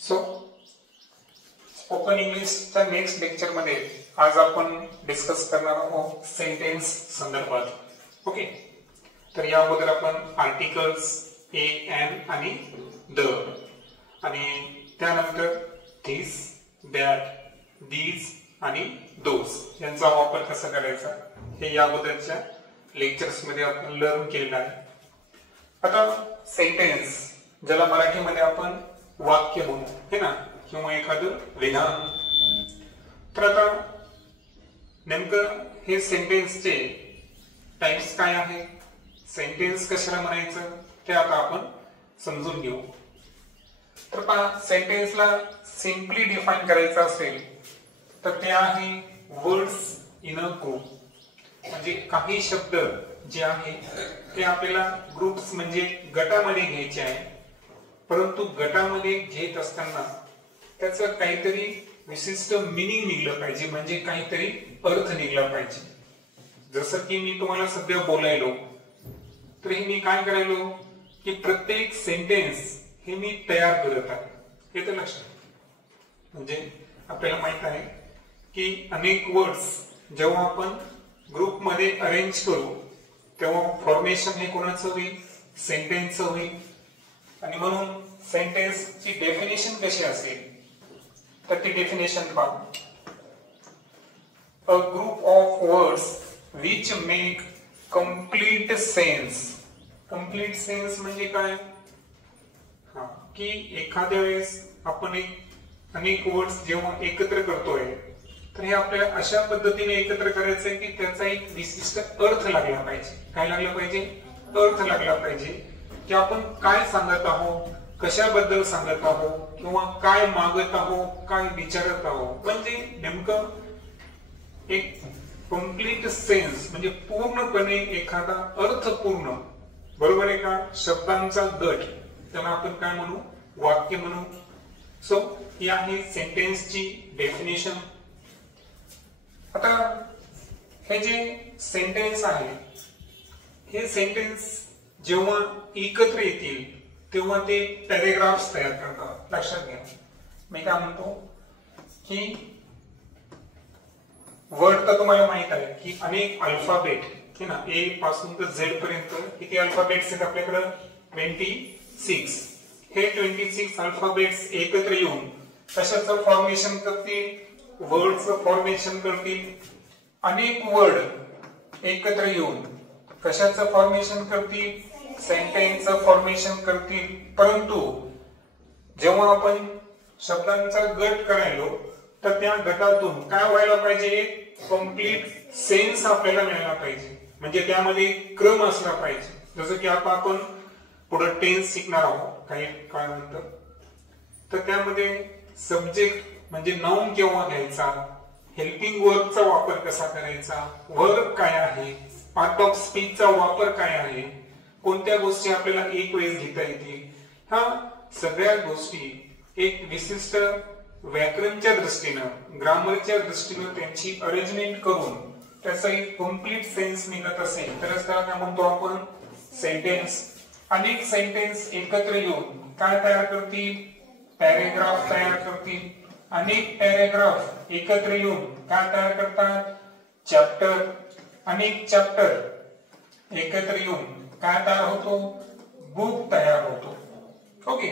So spoken इंग्लिशच्या next lecture मध्ये आज आपण डिस्कस करणार आहोत सेंटेन्स संदर्भात. ओके, तर या अगोदर आपण आर्टिकल्स ए एन आणि द आणि त्यानंतर धिस दॅट दीज आणि दोज यांचा वापर कसा करायचा हे या अगोदरच्या लेक्चर्स मध्ये आपण लर्न केलेलं आहे. आता सेंटेन्स ज्याला मराठीमध्ये आपण वाक्य म्हणू हे ना, किंवा एखादं विधान. तर आता नेमकं हे सेंटेन्सचे टाइप्स काय आहे, सेंटेन्स कशाला म्हणायचं ते आता आपण समजून घेऊ. तर पहा, सेंटेन्सला सिंपली डिफाइन करायचं असेल तर ते आहे वर्ड्स इन अ ग्रुप. म्हणजे काही शब्द जे आहे ते आपल्याला ग्रुप्स म्हणजे गटामध्ये घ्यायचे आहे, परंतु गटामध्ये घेत असताना त्याचं काहीतरी विशिष्ट मिनिंग निघलं पाहिजे, म्हणजे काहीतरी अर्थ निघला पाहिजे. जसं की मी तुम्हाला सध्या बोलायलो तर हे मी काय करायलो की प्रत्येक सेंटेन्स हे मी तयार करत आहे, हे तर लक्षात. म्हणजे आपल्याला माहित आहे की अनेक वर्ड्स जेव्हा आपण ग्रुपमध्ये अरेंज करू तेव्हा फॉर्मेशन हे कोणाचं होईल, सेंटेन्सचं होईल. आणि म्हणून सेंटेन्सची डेफिनेशन कशी असेल तर ती डेफिनेशन पहा. A group of words which make complete sense. Complete sense म्हणजे काय, की एखाद्या वेळेस आपण अनेक वर्ड्स जेव्हा एकत्र करतोय तर हे आपल्याला अशा पद्धतीने एकत्र करायचंय की त्याचा एक विशिष्ट अर्थ लागला पाहिजे. काय लागला पाहिजे, अर्थ लागला पाहिजे की आपण काय सांगत आहोत, कशाबद्दल सांगत आहोत, किंवा काय मागत आहोत, काय विचारत आहोत. म्हणजे नेमकं एक कंप्लीट सेन्स म्हणजे पूर्णपणे एखादा अर्थपूर्ण, बरोबर आहे का, शब्दांचा गट, त्याला आपण काय म्हणू, वाक्य म्हणू. सो ही आहे सेंटेन्सची डेफिनेशन. आता हे जे सेंटेन्स आहे हे सेंटेन्स जेव्हा एकत्र येतील तेव्हा ते पॅरेग्राफ्स तयार करतात. लक्षात घ्या, मी काय म्हणतो की वर्ड तर तुम्हाला माहित आहे की अनेक अल्फाबेट हे ना, ए पासून तर झेड पर्यंत किती अल्फाबेट्स आहेत आपल्याकडे, 26. हे 26 अल्फाबेट्स एकत्र येऊन कशाचं फॉर्मेशन करतील, वर्डचं फॉर्मेशन करतील. अनेक वर्ड एकत्र येऊन कशाचं फॉर्मेशन करतील, सेंटेन्सचं फॉर्मेशन करतील. परंतु जेव्हा आपण शब्दांचा गट करायलो तर त्या गटातून काय व्हायला पाहिजे, कंप्लीट सेन्स आपल्याला मिळाला पाहिजे. म्हणजे त्यामध्ये क्रम असला पाहिजे. जसं की आता आपण पुढे टेन्स शिकणार आहोत काही काळानंतर, तर त्यामध्ये सब्जेक्ट म्हणजे नाउन केव्हा घ्यायचा, हेल्पिंग वर्बचा वापर कसा करायचा, वर्ब काय आहे, पार्ट ऑफ स्पीचचा वापर काय आहे, कोणत्या गोष्टी आपल्याला एक वेळेस घेता येतील, ह्या सगळ्या गोष्टी एक विशिष्ट व्याकरणच्या दृष्टीनं, ग्रामरच्या दृष्टीनं त्यांची अरेंजमेंट करून त्याचा एक कंप्लीट सेन्स निघत असेल तरच त्याला काय म्हणतो आपण, सेंटेन्स. अनेक सेंटेन्स एकत्र येऊन काय तयार करतील, पॅरेग्राफ तयार करतील. अनेक पॅरेग्राफ एकत्र येऊन काय तयार करतात, चॅप्टर. अनेक चॅप्टर एकत्र येऊन काय तयार होतो, बुक तयार होतो. ओके,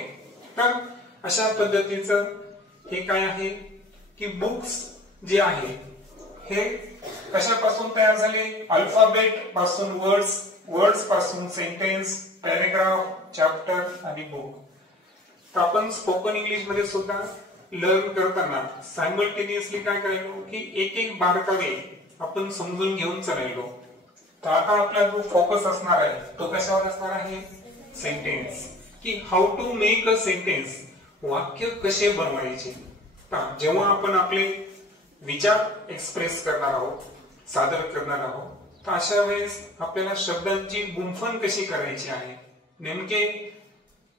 तर अशा पद्धतीचं हे काय आहे की बुक्स जे आहे हे कशापासून तयार झाले, अल्फाबेट पासून वर्ड्स, वर्ड्स पासून सेंटेन्स, पॅरेग्राफ, चॅप्टर आणि बुक. तर आपण स्पोकन इंग्लिश मध्ये सुद्धा लर्न करताना सायमल्टेनियसली काय करायलो की एक एक बारकावे आपण समजून घेऊन चालायलो. तर आता आपला जो फोकस असणार आहे तो कशावर असणार आहे, सेंटेन्स. की how to make a sentence, वाक्य कसे बनवायचे. जेव्हा आपण आपले विचार एक्सप्रेस करणार आहोत, सादर करणार आहोत, तर अशा वेळेस आपल्याला शब्दांची गुंफण कशी करायची आहे, नेमके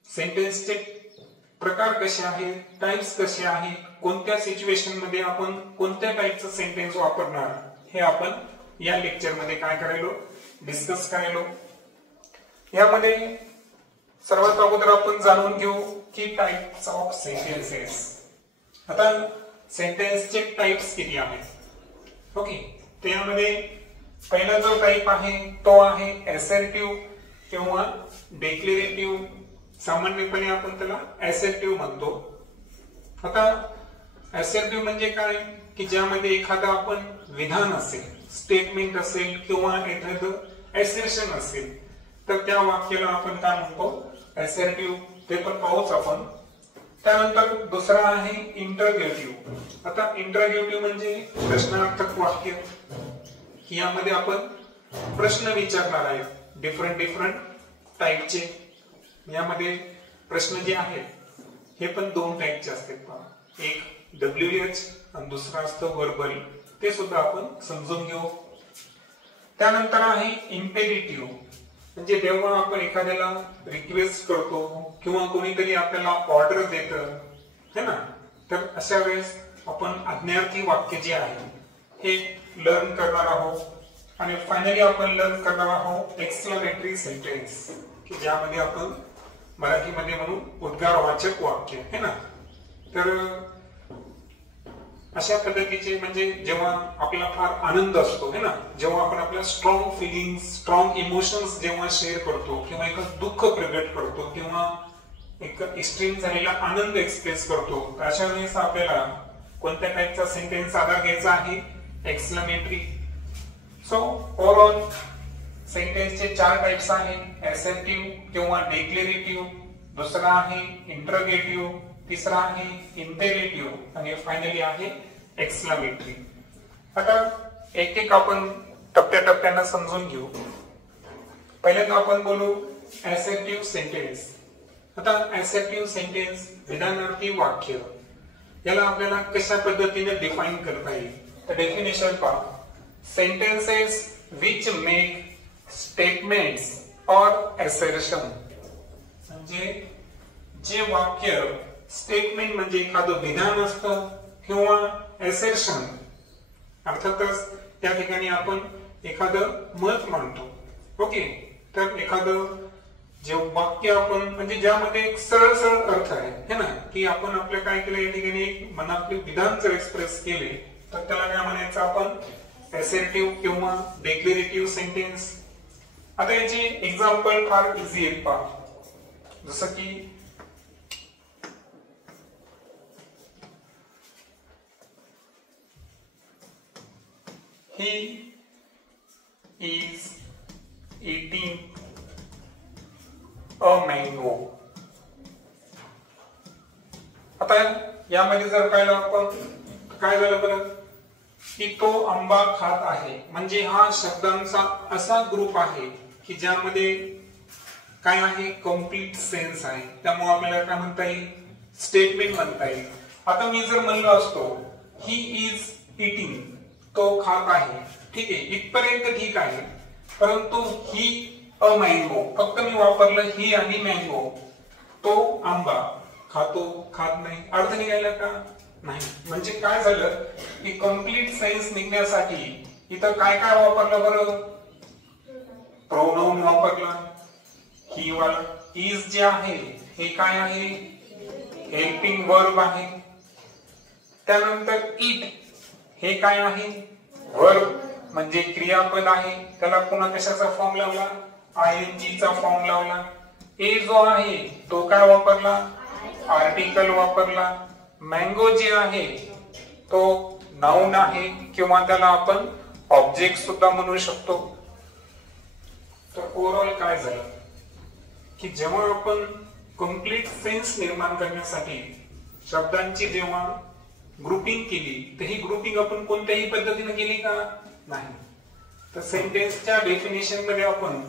सेंटेन्सचे प्रकार कसे आहेत, टाइप्स कसे आहेत, कोणत्या सिच्युएशन मध्ये आपण कोणत्या टाइपचं सेंटेन्स वापरणार, हे आपण या लेक्चर मध्ये काय करायलो, डिस्कस करायलो. यामध्ये सर्वात अगोदर आपण जाणून घेऊ की टाइप्स ऑफ सेंटेन्सेस. आता सेंटेन्सचे टाइप्स किती आहेत. ओके, त्यामध्ये पहिला जो टाइप आहे तो आहे असर्टिव्ह किंवा डिक्लेरेटिव्ह. सामान्यपणे आपण त्याला असर्टिव्ह म्हणतो. आता असर्टिव्ह म्हणजे काय की ज्यामध्ये एखादं आपण विधान असेल, स्टेटमेंट असेल किंवा एखादं असर्शन असेल तर त्या वाक्याला आपण काय म्हणतो, असर्टिव्ह. ते पण पाहूच आपण. त्यानंतर दुसरा आहे इंटरगेटिव्ह. आता इंटरगेटिव्ह म्हणजे प्रश्नार्थक वाक्य. यामध्ये आपण प्रश्न विचारणार आहे डिफरंट टाइपचे. यामध्ये प्रश्न जे आहेत हे पण दोन टाइपचे असतात. एक WH आणि दुसरा असतं वर्बल. ते सुद्धा आपण समजून घेऊ. त्यानंतर आहे इम्पेरेटिव्ह म्हणजे जेव्हा आपण एखाद्याला रिक्वेस्ट करतो किंवा कोणीतरी आपल्याला ऑर्डर देतं है ना, तर अशा वेळेस आपण आज्ञार्थी वाक्य जे आहे हे लर्न करणार आहोत. आणि फायनली आपण लर्न करणार आहोत एक्सक्लेमेटरी सेंटेन्स की ज्यामध्ये आपण मराठीमध्ये म्हणून उद्गारवाचक वाक्य है ना. तर अशा पद्धतीचे म्हणजे जेव्हा आपल्याला फार आनंद असतो है ना, जेव्हा आपण आपल्या स्ट्रॉंग फिलिंग्स, स्ट्रॉंग इमोशन्स जेव्हा शेअर करतो किंवा एक दुःख प्रगट करतो किंवा एक एक्स्ट्रीम झालेला आनंद एक्सप्रेस करतो, अशा वेळेस आपल्याला कोणत्या टाइपचा सेंटेन्स आधार घ्यायचा आहे, एक्सक्लेमेटरी. सो ओव्हरऑल सेंटेन्सचे 4 टाइप्स आहेत. असर्टिव्ह किंवा डिक्लेरेटिव्ह, दुसरा आहे इंटरगेटिव्ह, तिसरा आहे इम्पेरेटिव्ह आणि फायनली आहे एक्सक्लेमेटरी. आता एक एक आपण टप्प्याटप्प्याने समजून घेऊ. पहिल्यांदा आपण बोलू असर्टिव्ह सेंटेन्स. आता असर्टिव्ह सेंटेन्स विधानार्थी वाक्य, याला आपल्याला कशा पद्धतीने डिफाइन करता येईल. तर डेफिनेशन पहा. सेंटेन्सेस विच मेक स्टेटमेंट्स और असर्शन. म्हणजे जे वाक्य स्टेटमेंट म्हणजे एखादं विधान असतं किंवा असर्शन, अर्थातच त्या ठिकाणी आपण एखादं मत मांडतो. ओके, तर एखादं जे वाक्य आपण म्हणजे ज्यामध्ये एक सरळ अर्थ आहे है ना, की आपण आपल्या काय केलं या ठिकाणी एक मनातले विधान जर एक्सप्रेस केले तर त्याला काय म्हणायचं आपण, असर्टिव्ह किंवा डिक्लेरेटिव्ह सेंटेन्स. आता याचे एक्झाम्पल फार इझी आहेत पहा. जसं की he is eating a mango. आता यामध्ये जर पाहिलं आपण काय झालं बरं की तो आंबा खात आहे. म्हणजे हा शब्दांचा असा ग्रुप आहे की ज्यामध्ये काय आहे, कम्प्लीट सेन्स आहे. त्यामुळे आपल्याला काय म्हणता येईल, स्टेटमेंट म्हणता येईल. आता मी जर म्हणलो असतो ही इज इटिंग, तो खात आहे, ठीक आहे, इथपर्यंत ठीक आहे. परंतु ही अ मँगो, फक्त मी वापरलं ही आणि मँगो, तो आंबा खातो, खात नाही, अर्थ निघाला का नाही. म्हणजे काय झालं की कम्प्लीट सेन्स निघण्यासाठी इथं काय काय वापरलं बरं, प्रोनाउन वापरला. ही वाला इज जे आहे हे काय आहे, हेल्पिंग वर्ब आहे. त्यानंतर इट हे काय आहे, वर्ब म्हणजे क्रियापद आहे. त्याला पुन्हा कशाचा फॉर्म लावला, ING चा फॉर्म लावला. ए जो आहे तो काय वापरला, आर्टिकल वापरला. मँगो जे आहे तो नाउन आहे किंवा त्याला आपण ऑब्जेक्ट सुद्धा म्हणू शकतो. तर ओव्हरऑल काय झालं की जेव्हा आपण कम्प्लीट सेन्स निर्माण करण्यासाठी शब्दांची जेव्हा ग्रुपिंग केली तर ही ग्रुपिंग आपण कोणत्याही पद्धतीने केली का नाही. तर सेंटेन्सच्या डेफिनेशन मध्ये आपण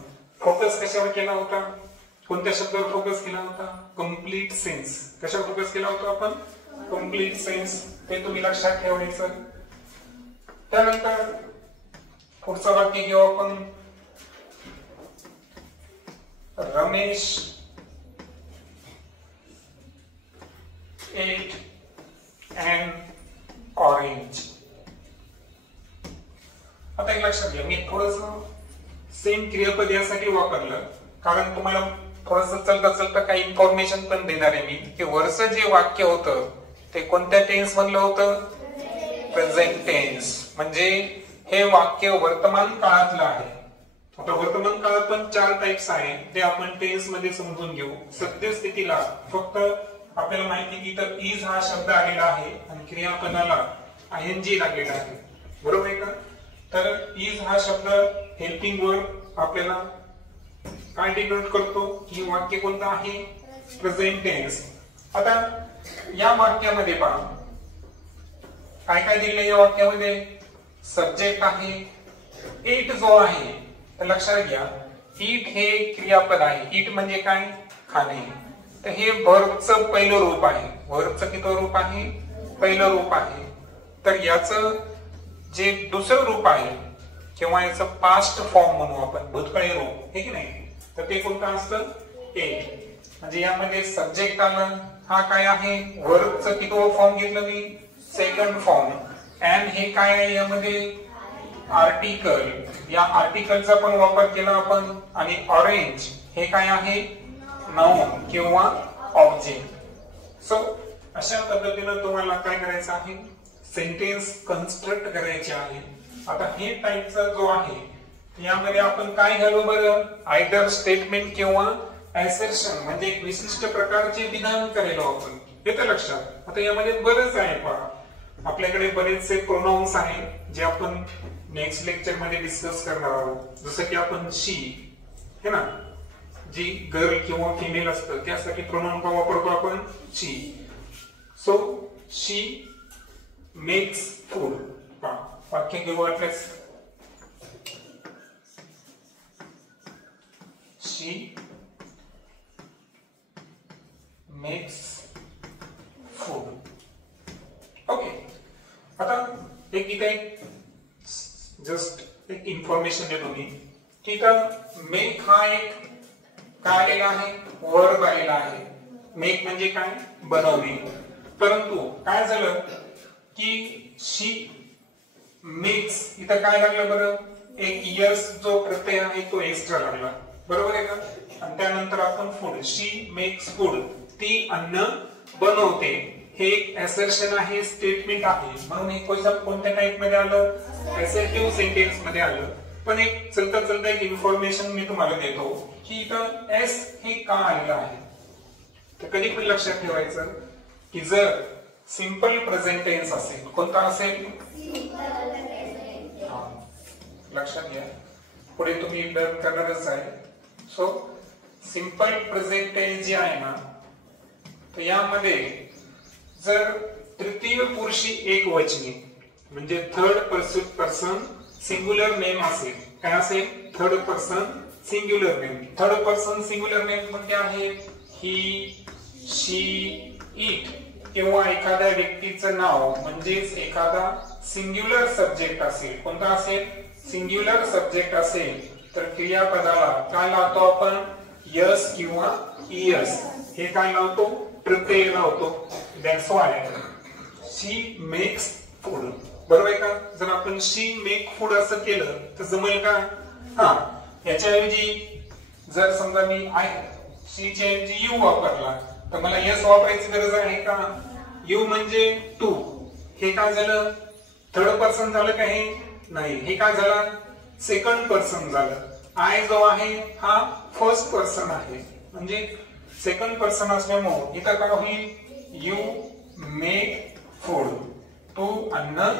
फोकस कशावर केला होता, कोणत्या शब्दावर फोकस केला होता, कम्प्लीट सेन्स. कशावर फोकस केला होता आपण, कम्प्लीट सेन्स. ते तुम्ही लक्षात ठेवायचं. त्यानंतर पुढचं वाक्य घेऊ आपण, रमेश ate an orange. आता एक लक्षात घ्या, मी थोडंसं सेम क्रियापद यासाठी वापरलं कारण तुम्हाला थोडस चलता चलता काही इन्फॉर्मेशन पण देणार आहे मी की वरचं जे वाक्य होतं ते कोणत्या टेन्स मधलं होतं? Present tense. म्हणजे हे वाक्य वर्तमान काळातलं आहे. आता वर्तमान काळात पण 4 टाइप्स आहे ते आपण टेन्स मध्ये समजून घेऊ. सद्यस्थितीला फक्त आपल्याला माहिती की इथं इज हा शब्द आलेला आहे आणि क्रियापदाला आयएनजी लागलेला आहे. बरोबर आहे का? तर इज हा शब्द हेल्पिंग वर्ब आपल्याला काय डिनोट करतो की वाक्य कोणतं आहे? Present tense. आता या वाक्यामध्ये पहा काय काय दिले या वाक्यामध्ये? सब्जेक्ट आहे. इट जो आहे तर लक्षात घ्या इट हे क्रियापद आहे. इट म्हणजे काय? खाणे. तर हे वर्बचं पहिलं रूप आहे. वर्बचं किती रूप आहे? पहिलं रूप आहे. तर याचं जे दुसरं रूप आहे किंवा याचं पास्ट फॉर्म म्हणू आपण, भूतकाळी रूप, हे की नाही, तर ते कोणतं असतं? इट. म्हणजे यामध्ये सब्जेक्ट आलं. हा काय आहे? वर्बचं किती फॉर्म घेतलं मी? Second form. अँड हे काय आहे यामध्ये? आर्टिकल. या आर्टिकलचा पण वापर केला आपण. आणि ऑरेंज हे काय आहे? नाउन किंवा ऑब्जेक्ट. सो अशा पद्धतीने तुम्हाला काय करायचं आहे? सेंटेन्स कन्स्ट्रक्ट करायचे आहे. आता हे टाइपचा जो आहे यामध्ये आपण काय घालू बरं? आयदर स्टेटमेंट किंवा असर्शन म्हणजे एक विशिष्ट प्रकारचे विधान करायला आपण. येतं लक्षात? आता यामध्ये बरंच आहे पहा. आपल्याकडे बरेचसे प्रोनाउन्स आहेत जे आपण नेक्स्ट लेक्चर मध्ये डिस्कस करणार आहोत. जसं की आपण शी है ना, जी गर्ल किंवा फिमेल असतं त्यासाठी प्रोनाउन का वापरतो आपण? She. So she makes food. वाक्य घेऊ वाटल्यास शी मेक्स फूड. ओके. आता एक इथे जस्ट एक इन्फॉर्मेशन देतो मी की इथं मेक हा एक काय आलेला आहे? वर्ब आलेला आहे. मेक म्हणजे काय? बनवणे. परंतु काय झालं की शी मेक्स इथं काय लागलं बरं? एक यस जो प्रत्यय आहे तो एक्स्ट्रा लागला. बरोबर आहे का? आणि त्यानंतर आपण फूड. शी मेक्स फूड. ती अन्न बनवते. हे एक असर्शन आहे, स्टेटमेंट आहे. म्हणून हे कोणत्या टाइप मध्ये आलं? असर्टिव्ह सेंटेन्स मध्ये आलं. पण एक चलता चलता एक इन्फॉर्मेशन मी तुम्हाला देतो की इथं एस हे का आलेलं आहे. तर कधी पण लक्षात ठेवायचं की जर सिंपल प्रेझेंट टेन्स असेल, कोणता असेल? लक्षात घ्या, पुढे तुम्ही लर्न करणारच आहे. सो सिंपल प्रेझेंट टेन्स जे आहे ना, तर यामध्ये जर तृतीय पुरुषी एक वचनी म्हणजे थर्ड पर्सन सिंग्युलर नेम असेल, काय असेल? Third person singular name. Third person singular name कोणते आहेत? ही, शी, इट किंवा एखाद्या व्यक्तीचं नाव म्हणजेच एखादा सिंग्युलर सब्जेक्ट असेल. कोणता असेल? सिंग्युलर सब्जेक्ट असेल तर क्रियापदाला काय लावतो आपण? यस किंवा इयस. हे काय लावतो? प्रत्यय लावतो. That's why she makes food. बरोबर आहे का? जर आपण शी मेक फूड असं केलं तर जमेल का? हा. याच्याऐवजी जर समजा मी शी च्या ऐवजी यू वापरला तर मला यस वापरायची गरज आहे का? यू म्हणजे टू. हे काय झालं? थर्ड पर्सन झालं का? हे नाही. हे काय झालं? सेकंड पर्सन झालं. आय जो आहे हा फर्स्ट पर्सन आहे. म्हणजे सेकंड पर्सन असल्यामुळे इथं काय होईल? You make food. तू अन्न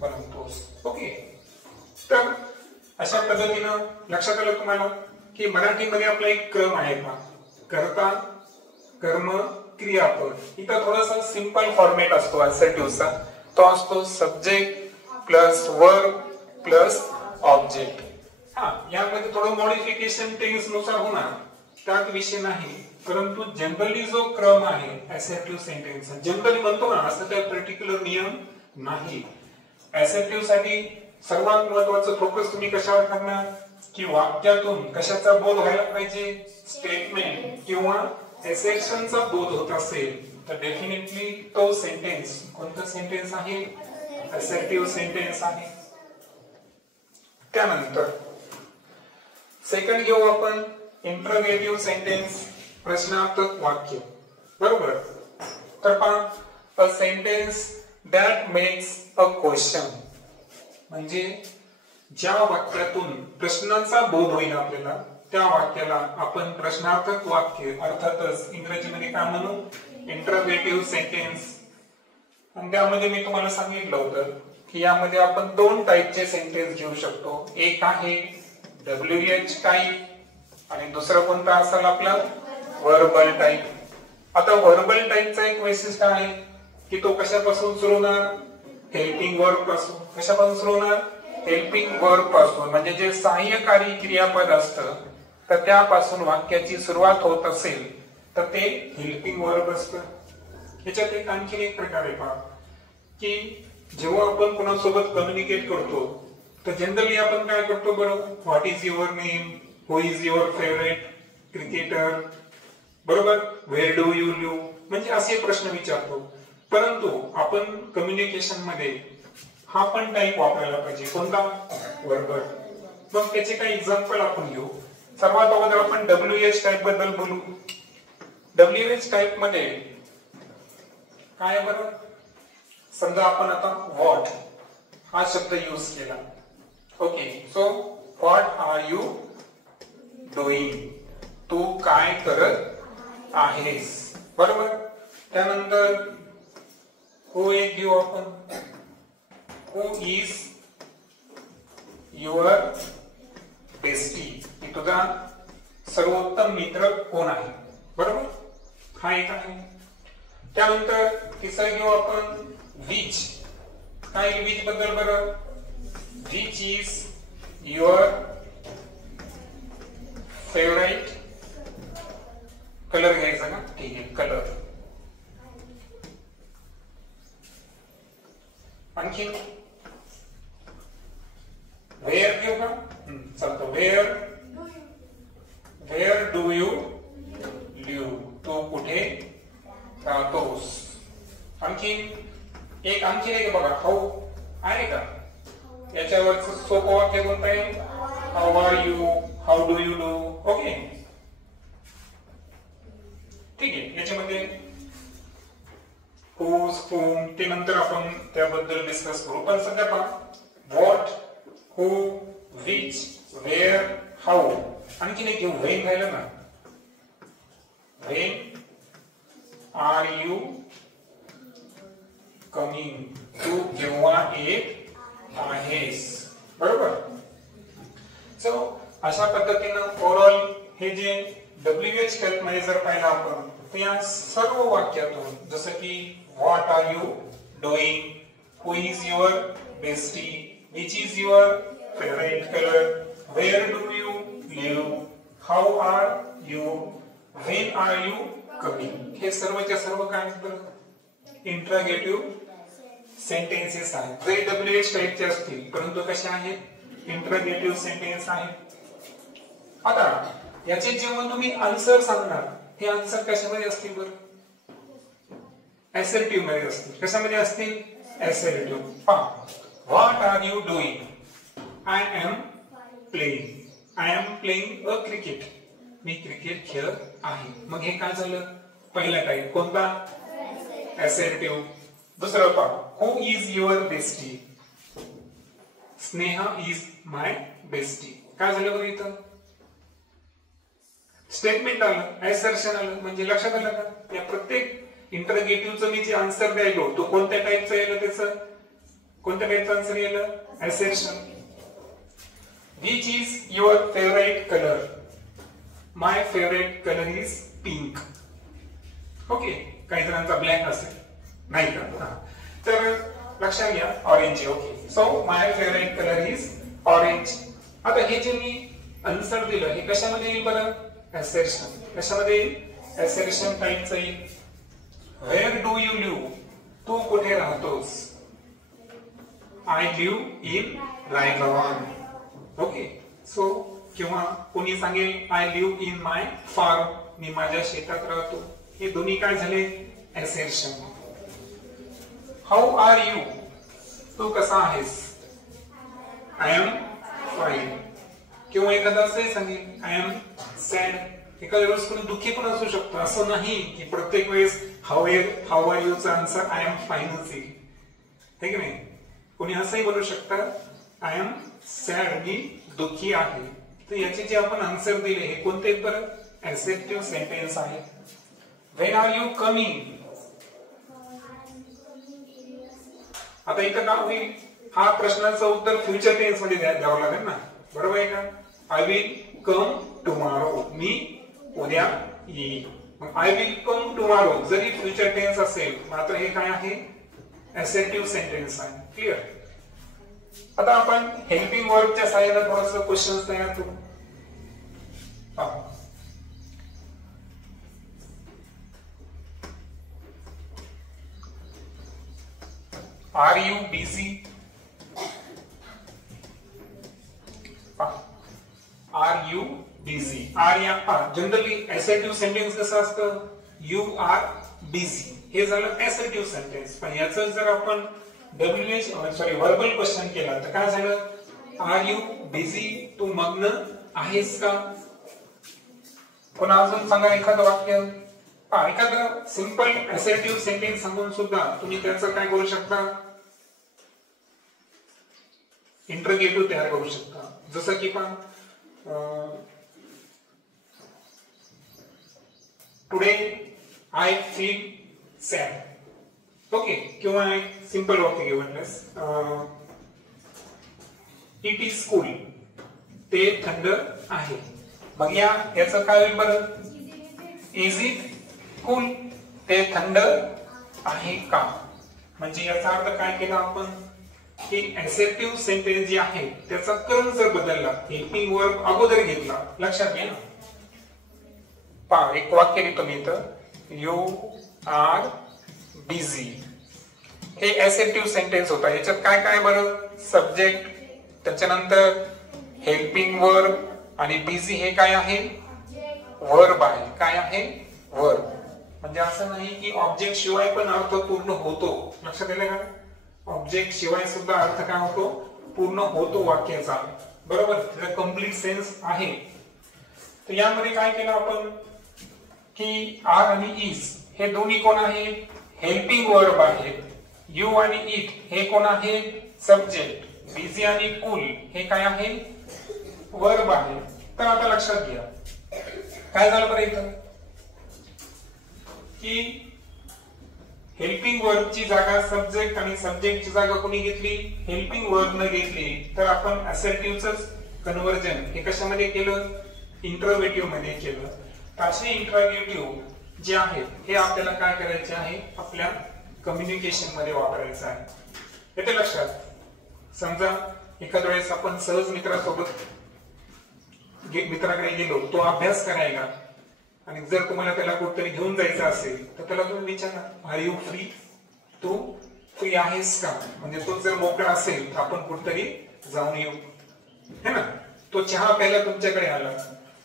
बनवतोस. ओके. तर अशा पद्धतीनं लक्षात आलं तुम्हाला की मराठीमध्ये आपला एक क्रम आहे का? कर्ता, कर्म, क्रियापद. इथं थोडासा सिंपल फॉर्मॅट असतो असर्टिव्हचा. तो असतो subject plus verb plus object. हा, यामध्ये थोडं मॉडिफिकेशन टेन्स नुसार होणार, त्यात विषय नाही. परंतु जनरली जो क्रम आहे असर्टिव्ह सेंटेन्स, जनरली म्हणतो ना, असं काही पर्टिक्युलर नियम नाही. असर्टिव्ह साठी सर्वात महत्वाचं फोकस तुम्ही कशावर करणार की वाक्यातून कशाचा बोध व्हायला पाहिजे? स्टेटमेंट किंवा असर्शनचा बोध होत असेल तर डेफिनेटली तो सेंटेन्स कोणता सेंटेन्स आहे? असर्टिव्ह सेंटेन्स आहे. त्यानंतर सेकंड घेऊ आपण इंटरोगेटिव्ह सेंटेन्स प्रश्नार्थक वाक्य बरोबर. तर पहा a sentence that makes a question म्हणजे ज्या वाक्यातून प्रश्नाचा बोध होईल आपल्याला त्या वाक्याला आपण प्रश्नार्थक वाक्य अर्थातच इंग्रजीमध्ये काय म्हणू इंटरोगेटिव्ह सेंटेन्स. आणि त्यामध्ये मी तुम्हाला सांगितलं होतं की यामध्ये आपण दोन टाईपचे सेंटेन्स घेऊ शकतो. एक आहे WH टाईप आणि दुसरं कोणता असेल आपला व्हर्बल टाईप. आता व्हर्बल टाईपचा एक वैशिष्ट्य आहे की तो कशापासून सुरू होणार हेल्पिंग वर्ब पासून. कशापासून सुरू होणार हेल्पिंग वर्ब पासून म्हणजे जे सहाय्यकारी क्रियापद असतं तर त्यापासून वाक्याची सुरुवात होत असेल तर ते हेल्पिंग वर्ब असतं. याच्यात एक आणखी एक प्रकार आहे पहा की जेव्हा आपण कोणासोबत कम्युनिकेट करतो तर जनरली आपण काय करतो बरं what is your name who is your favourite cricketer बरोबर वेअर डू यू लिव्ह म्हणजे असे प्रश्न विचारतो. परंतु आपण कम्युनिकेशन मध्ये हा पण टाईप वापरायला पाहिजे कोणता व्हर्बल. मग त्याचे काही एक्झाम्पल आपण घेऊ. सर्वात अगोदर आपण WH टाईप बद्दल बोलू. WH टाईप मध्ये काय बरं समजा आपण आता व्हॉट हा शब्द यूज केला. Okay so what are you doing तू काय करत आहेस बरोबर. त्यानंतर हु एक घेऊ आपण हु इज युअर बेस्टी की तुझा सर्वोत्तम मित्र कोण आहे बरोबर हा एक आहे. त्यानंतर तिसरा घेऊ आपण विच. काय विच बद्दल बरं which is your favourite colour घ्यायचा का ठीक आहे कलर. आणखी वेअर घेऊ का चालतो वेअर डू यू लिव्ह तू कुठे राहतोस. आणखी एक बघा हाऊ आहे का याच्यावरच सोपं वाक्य कोणतं आहे how are you how do you do. Okay ठीक आहे. याच्यामध्ये whose whom ते नंतर आपण त्याबद्दल डिस्कस करू. पण सध्या पहा what who which where how आणखी एक घेऊ व्हेन राहिलं ना व्हेन आर यू कमिंग तू केव्हा येत आहेस बरोबर. सो अशा पद्धतीनं ओव्हरऑल हे जे WH टाईप मध्ये जर पाहिलं आपण तर या सर्व वाक्यातून जसं की what are you doing who is your bestie which is your favourite colour where do you live how are you when are you coming हे सर्वच्या सर्व काय इंटरोगेटिव्ह सेंटेन्सेस आहेत जे WH टाईपचे असतील परंतु कसे आहेत इंटरोगेटिव्ह सेंटेन्स आहेत. आता याचे जेव्हा तुम्ही आन्सर सांगणार हे आन्सर कशामध्ये असतील बरं assertive मध्ये असतील. कशामध्ये असतील assertive. पहा what are you doing I am playing a cricket मी क्रिकेट खेळत आहे. मग हे काय झालं पहिला टाईप कोणता assertive. दुसरं पहा who is your bestie Sneha is my bestie. काय झालं बरं इथं स्टेटमेंट आलं assertion आलं म्हणजे लक्षात आलं का या प्रत्येक इंटरोगेटिव्हचं मी जे आन्सर द्यायलो तो कोणत्या टाईपचा येईल त्याचं कोणत्या टाईपचा आन्सर येईल assertion. Which is your favourite colour my favourite colour is pink. Okay काही जणांचा ब्लॅक असेल नाही का तर लक्षात घ्या orange. Okay so my favourite colour is orange. आता हे जे मी आन्सर दिलं हे कशामध्ये येईल बरं assertion. कशामध्ये येईल assertion टाईपचं येईल. Where do you live? तू कुठे राहतोस? I live in Raigad. Okay so किंवा कोणी सांगेल I live in my farm मी माझ्या शेतात राहतो. हे दोन्ही काय झाले assertion. How are you? तू कसा आहेस? I am fine. किंवा एखादा असंही सांगेल आय एम सॅड. एखाद्या वेळेस कोणी दुःखी पण असू शकतो. असं नाही की प्रत्येक वेळेस हाऊ आर यूचा आन्सर आय एम फाईनच येईल, है की नाही. कोणी असंही बोलू शकतं आय एम सॅड, मी दुःखी आहे. तर याचे जे आपण आन्सर दिले हे कोणते बरं ऍसेप्टिव्ह सेंटेन्स आहे. When are you coming. आता इथं काय होईल, हा प्रश्नाचं उत्तर फ्युचर टेन्स मध्ये द्यावं लागेल ना, बरोबर आहे का. आय विल कम टुमॉरो, मी उद्या येईल. मग आय विल कम टुमॉरो जरी फ्युचर टेन्स असेल मात्र हे काय आहे ऍसेप्टिव्ह सेंटेन्स आहे. क्लिअर. आता आपण हेल्पिंग वर्बच्या सहाय्याने थोडंसं क्वेश्चन्स तयार करू. Are you busy. Are you busy. Are या जनरली ऍसेप्टिव्ह सेंटेन्स कसं असतं यू आर बिझी, हे झालं ऍसेप्टिव्ह सेंटेन्स. पण याचं जर आपण वर्बल क्वेश्चन केला तर काय झालं आर यू बिझी, तू मग्न आहेस का. पुन्हा अजून सांगा एखादं वाक्य. एखादं सिंपल ऍसेप्टिव्ह सेंटेन्स सांगून सुद्धा तुम्ही त्याचं काय करू शकता इंटरगेटिव्ह तयार करू शकता. जसं की today I feel sad. Okay. किंवा एक सिंपल वाक्य घेऊ म्हटल्यास इट इज कूल, ते थंड आहे. मग याचं काय होईल बरं इज इट कूल, ते थंड आहे का. म्हणजे याचा अर्थ काय केला आपण की ऍसेप्टिव्ह सेंटेन्स जे आहे त्याचा क्रम जर बदलला, हेल्पिंग वर्ब अगोदर घेतला. लक्षात घ्या ना. एक वाक्य लिहितो मी इथं यू आर बिझी, हे ऍसेप्टिव्ह सेंटेन्स होता. याच्यात काय काय बरं सब्जेक्ट, त्याच्यानंतर हेल्पिंग वर्ब आणि बिझी हे काय आहे वर्ब आहे. काय आहे वर्ब. म्हणजे असं नाही की ऑब्जेक्ट शिवाय पण अर्थ पूर्ण होतो. लक्षात आलं का. ऑब्जेक्ट शिवाय सुद्धा अर्थ काय होतो पूर्ण होतो वाक्याचा, बरोबर. त्याचा कम्प्लीट सेन्स आहे. तर यामध्ये काय केलं आपण की आर आणि इज हे दोन्ही कोण आहेत हेल्पिंग वर्ब आहेत. यू आणि इट हे कोण आहे सब्जेक्ट. बिझी आणि कूल हे काय आहे वर्ब आहे. तर आता लक्षात घ्या काय झालं बरं इथं की हेल्पिंग वर्बची जागा सब्जेक्ट आणि सब्जेक्टची जागा कोणी घेतली हेल्पिंग वर्ब न घेतली. तर आपण ऍसेप्टिव्हच कन्व्हर्जन हे कशामध्ये केलं इंटरोगेटिव्ह मध्ये केलं. असे इंटरोगेटिव्ह जे आहेत हे आपल्याला काय करायचे आहे आपल्या कम्युनिकेशन मध्ये वापरायचं आहे. येते लक्षात. समजा एखाद्या वेळेस आपण सहज मित्राकडे गेलो, तो अभ्यास करायला, आणि जर तुम्हाला त्याला कुठेतरी घेऊन जायचं असेल तर त्याला तुम्ही विचारा आर यू फ्री, तू फ्री आहेस का. म्हणजे तो जर मोकळा असेल तर आपण कुठेतरी जाऊन येऊ, है ना. तो चहा प्यायला तुमच्याकडे आला,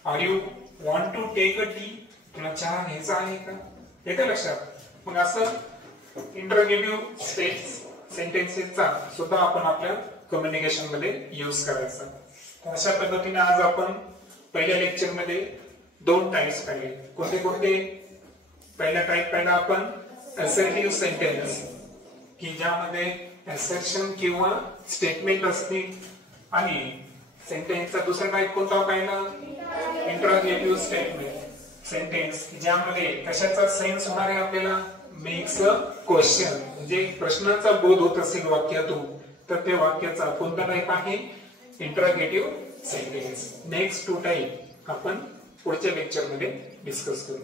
are you want to take a tea, तुला चहा घ्यायचा आहे का. येते लक्षात. मग असं इंटरोगेटिव्ह सेंटेन्सेसचा सुद्धा आपण आपल्या कम्युनिकेशन मध्ये यूज करायचा. अशा पद्धतीने आज आपण पहिल्या लेक्चर मध्ये दोन टाइप्स पाहिले. कोणते कोणते. पहिला टाइप पाहिला आपण असर्टिव्ह सेंटेन्स की ज्यामध्ये असर्शन किंवा स्टेटमेंट असते. आणि सेंटेन्सचा दुसरा टाइप कोणता पाहिला इंटरोगेटिव्ह सेंटेन्स ज्यामध्ये कशाचा सेन्स होणार आहे आपल्याला मेक्स अ क्वेश्चन. म्हणजे प्रश्नाचा बोध होत असेल वाक्यातून तर ते वाक्याचा कोणता टाइप आहे interrogative sentence. Next to type आपण पुढच्या लेक्चर मध्ये डिस्कस करू.